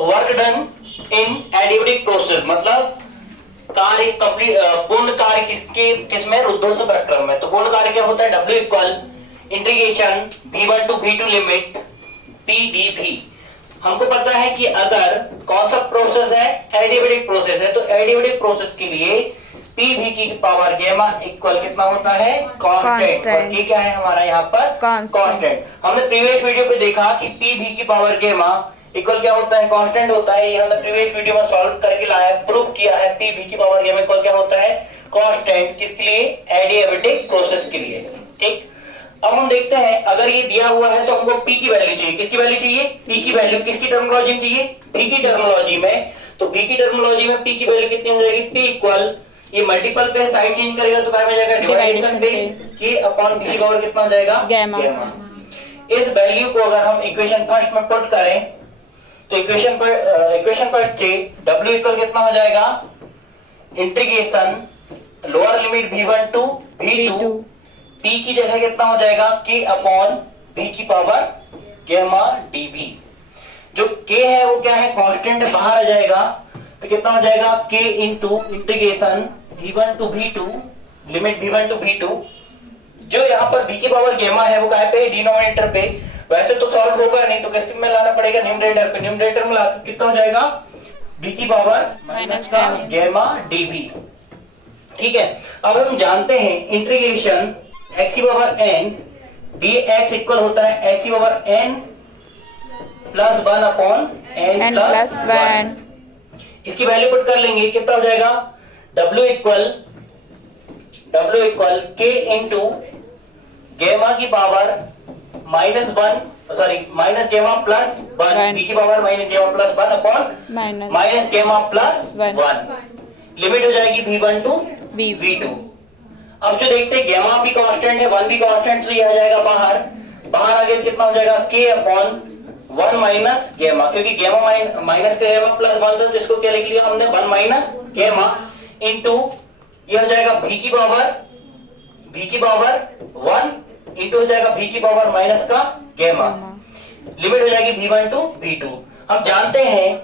Work done in adiabatic process, मतलब कार्य complete पूर्ण कार्य किसमें रुद्धोष्म प्रक्रम में। तो पूर्ण कार्य क्या होता है, W equal integration V1 to V2 limit PdV। हमको पता है कि अगर कौन सा प्रोसेस है, एडियाबेटिक प्रोसेस है, तो एडियाबेटिक प्रोसेस के लिए PV की पावर गैमा इक्वल कितना होता है, कांस्टेंट। और ये क्या है हमारा यहाँ पर कांस्टेंट। हमने प्रीवियस वीडियो पे देखा कि PV की पावर गैमा इक्वल क्या होता है, कांस्टेंट होता है। ये हमने प्रीवियस वीडियो में सॉल्व करके लाया, प्रूव किया है। PV की पावर गैमा इक्वल क्या होता है, कांस्टेंट। किसके लिए, एडियाबेटिक प्रोसेस के लिए। ठीक, अब हम देखते हैं अगर ये दिया हुआ है तो हमको P की वैल्यू चाहिए। किसकी वैल्यू चाहिए, P की वैल्यू। किसकी टर्मिनोलॉजी में चाहिए, P की टर्मिनोलॉजी में। तो P की टर्मिनोलॉजी में P की वैल्यू कितनी हो जाएगी, P इक्वल, ये मल्टीपल पे साइड चेंज करेगा तो क्या हो जाएगा, डिवाइडेशन पे K अपॉन V की पावर कितना हो जाएगा, गैमा। इस वैल्यू को अगर हम इक्वेशन फर्स्ट में पुट करें तो इक्वेशन फर्स्ट से W इक्वल कितना हो जाएगा, integration lower limit V1 to V2, P की जगह कितना हो जाएगा, K अपॉन V की पावर गैमा dV। जो K है वो क्या है, कांस्टेंट, बाहर आ जाएगा तो कितना हो जाएगा, K into integration V1 to V2 limit V1 to V2। जो यहाँ पर V की पावर गैमा है वो कहाँ पे, डिनोमिनेटर पे। वैसे तो सॉल्व होगा नहीं तो किस में लाना पड़ेगा, न्यूमरेटर पे। न्यूमरेटर में लाकर कितना हो जाएगा, V की पावर माइनस का गैमा dV। ठीक है, अब हम जानते हैं इंटीग्रेशन x की पावर n dx इक्वल होता है x की power n plus 1 upon n plus 1। इसकी वैल्यू पुट कर लेंगे, कितना हो जाएगा, W equal k into gamma की power minus gamma plus 1, V की power minus gamma plus 1 upon minus gamma plus 1। Limit हो जाएगी V1 टू V2। अब जो देखते हैं गैमा भी कांस्टेंट है, 1 भी कांस्टेंट, तो ये आ जाएगा बाहर आ गया, कितना हो जाएगा, K अपॉन 1 माइनस गैमा, क्योंकि गैमा माइनस का गैमा प्लस 1 था तो इसको क्या लिख लिया हमने, 1 माइनस गैमा इंटू ये हो जाएगा V की पावर 1 इंटू हो जाएगा V की पावर माइनस का गैमा। लिमिट हो जाएगी V1 टू V2। हम जानते हैं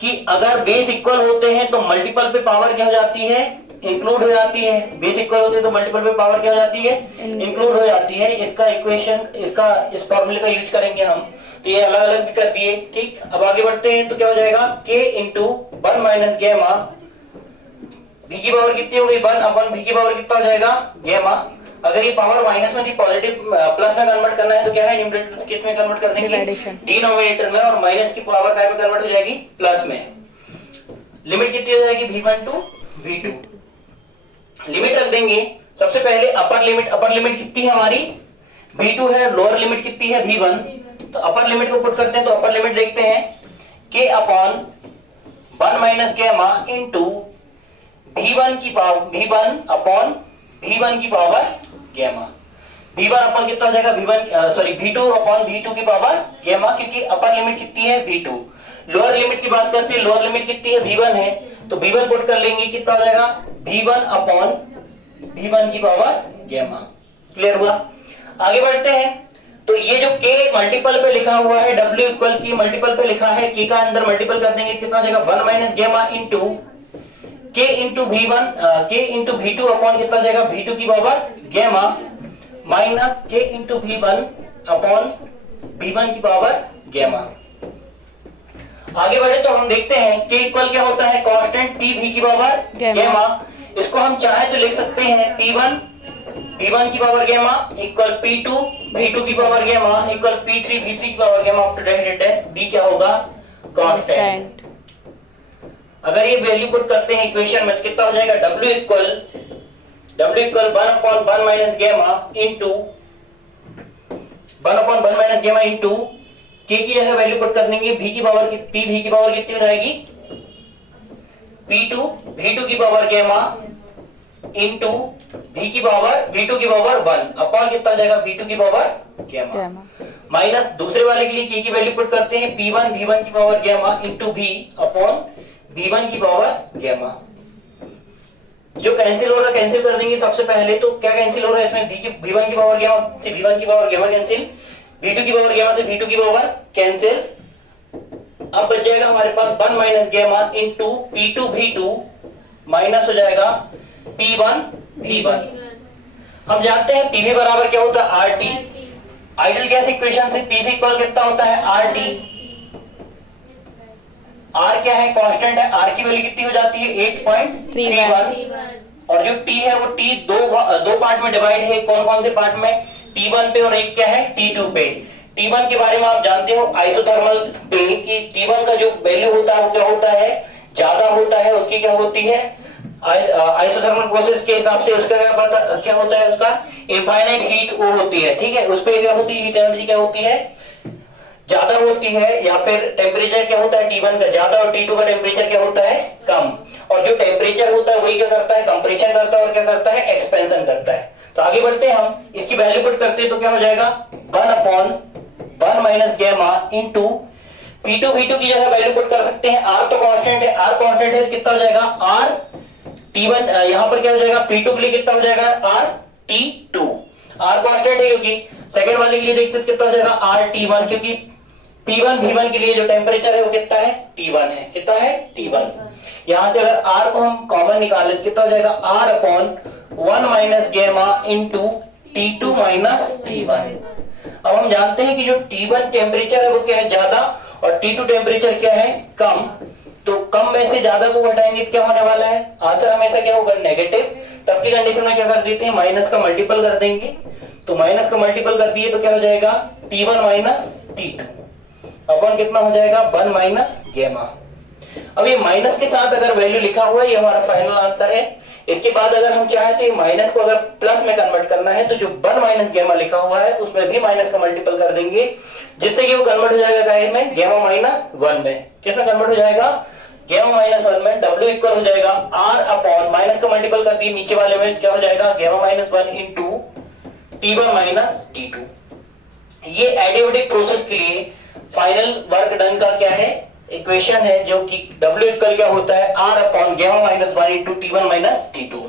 कि अगर बेस इक्वल होते हैं तो मल्टीपल पे पावर क्या हो जाती है, इंक्लूड हो जाती है। बेस इक्वल होते हैं तो मल्टीपल पे पावर क्या हो जाती है, इंक्लूड हो जाती है। इसका इक्वेशन, इस फॉर्मूले का यूज करेंगे हम, तो ये अलग अलग भी कर दिए। ठीक, अब आगे बढ़ते हैं तो क्या हो जाएगा, K into 1 minus gamma, V की पावर कितनी हो गई, 1 अपन V की पावर कितना हो जाएगा, गैमा। अगर ये पावर माइनस में थी, पॉजिटिव प्लस में कन्वर्ट करना है तो क्या है, न्यूमरेटर किस में कन्वर्ट कर देंगे, डिनोमिनेटर में, और माइनस की पावर क्या में कन्वर्ट हो जाएगी, प्लस में। लिमिट कितनी हो जाएगी, V1 टू V2। लिमिट रख देंगे सबसे पहले, अपर लिमिट कितनी है हमारी, V2 है, लोअर लिमिट कितनी है, V1। तो अपर लिमिट को पुट करते हैं, तो अपर लिमिट देखते हैं, K upon 1 minus gamma into V1 upon V1 की पावर गैमा। V1 अपॉन कितना हो जाएगा, V2 अपॉन V2 की पावर गैमा, क्योंकि अपर लिमिट कितनी है, V2। लोअर लिमिट की बात करते हैं, लोअर लिमिट कितनी है, V1 है, तो V1 पुट कर लेंगे, कितना हो जाएगा, V1 अपॉन V1 की पावर गैमा। क्लियर हुआ। आगे बढ़ते हैं, तो ये जो K मल्टीपल पे लिखा हुआ है, W इक्वल K मल्टीपल पे लिखा है, K का अंदर मल्टीपल कर देंगे, कितना हो जाएगा, 1 minus gamma into K into V2 upon कितना हो जाएगा, V2 की power gamma minus K into V1 upon V1 की पावर गैमा। आगे बढ़े तो हम देखते हैं K इक्वल क्या होता है, कांस्टेंट V की पावर गैमा। इसको हम चाहे तो लिख सकते हैं P1 की power gamma equal P2 V2 की power gamma equal P3 V3 की power gamma up to date B क्या होगा, कांस्टेंट। अगर ये वैल्यू पुट करते हैं इक्वेशन में तो कितना हो जाएगा, W equal 1 upon 1 minus gamma into 1 upon 1 minus gamma into K की जगह वैल्यू पुट कर देंगे, V की पावर कितनी हो जाएगी, P2 V2 की पावर गैमा इंटू V2 की पावर 1 अपॉन कितना हो जाएगा, V2 की पावर गैमा माइनस दूसरे वाले के लिए K की वैल्यू पुट करते हैं, P1 V1 की power gamma into V upon V1 की पावर गैमा। जो कैंसिल हो रहा है कैंसिल कर देंगे सबसे पहले। तो क्या कैंसिल हो रहा है इसमें, V1 की पावर गैमा से V1 की पावर गैमा कैंसिल, V2 की पावर गैमा से V2 की पावर कैंसिल, अब बच जाएगा हमारे पास 1 माइनस गेमा इंटू P2 V2 माइनस हो जाएगा P1 V1। हम जानते हैं पीवी बराबर क्या होता है R T. Ideal gas equation से पीवी इक्वल कितना होता है आर टी। आर क्या है कांस्टेंट है, आर की वैल्यू कितनी हो जाती है 8.31 और जो टी है वो टी दो पार्ट में डिवाइड है। कौन कौन से पार्ट में, T1 पे और एक क्या है T2 पे। T1 के बारे में आप जानते हो आइसोथर्मल पे कि T1 का जो वैल्यू होता है वो क्या होता है ज्यादा होता है, उसकी क्या होती है आइसोथर्मल प्रोसेस के हिसाब से उसका क्या होता है उसका इनफाइनाइट हीट वो होती है, ठीक है। उस पे क्या होती है हीट एनर्जी क्या होती है ज्यादा होती है, या फिर टेम्परेचर क्या होता है T1 का ज्यादा और T2 का टेम्परेचर क्या होता है कम। और जो टेम्परेचर होता है वही क्या करता है कंप्रेशन करता है और क्या करता है एक्सपेंशन करता है। तो आगे बढ़ते हैं हम, इसकी वैल्यू पुट करते हैं तो क्या हो जाएगा 1/1 minus gamma into P2 V2 की जगह वैल्यू पुट कर सकते हैं। R तो कांस्टेंट है, R कांस्टेंट है कितना हो जाएगा R T1 यहां पर क्या हो जाएगा P2 के लिए कितना हो जाएगा R T2। R कांस्टेंट है क्योंकि सेकंड वाले के लिए देखते हैं कितना हो जाएगा R T1 क्योंकि P1 V1 के लिए जो टेम्परेचर है वो कितना है T1 है, कितना है T1। यहां से अगर R को हम कॉमन निकाले तो कितना हो जाएगा R/1 minus gamma into T2 minus T1। अब हम जानते हैं कि जो T1 टेम्परेचर है वो क्या है ज्यादा और T2 टेम्परेचर क्या है कम। तो कम में से ज्यादा को घटाएंगे क्या होने वाला है आंसर हमेशा क्या होगा नेगेटिव। तब की कंडीशन में क्या कर देते हैं माइनस का मल्टीपल कर देंगे। तो माइनस का मल्टीपल कर दिए तो क्या हो जाएगा T1 माइनस T2 अपन कितना हो जाएगा 1 माइनस गैमा। अब ये माइनस के साथ अगर वैल्यू लिखा हुआ है ये हमारा फाइनल आंसर है। इसके बाद अगर हम चाहें तो माइनस को अगर प्लस में कन्वर्ट करना है तो जो 1 माइनस गैमा लिखा हुआ है उसमें भी माइनस का मल्टीपल कर देंगे जिससे कि वो कन्वर्ट हो जाएगा गाइड में गैमा माइनस 1 में। किसमें कन्वर्ट हो जाएगा गैमा माइनस 1 में। W इक्वल हो जाएगा R/, माइनस का मल्टीपल कर दिए नीचे वाले में क्या हो जाएगा gamma minus 1 into T1 minus T2। ये एडियोटिक प्रोसेस के लिए फाइनल वर्क डन का क्या है इक्वेशन है जो कि W इक्वल क्या होता है R/, gamma minus 1 into T1 minus T2।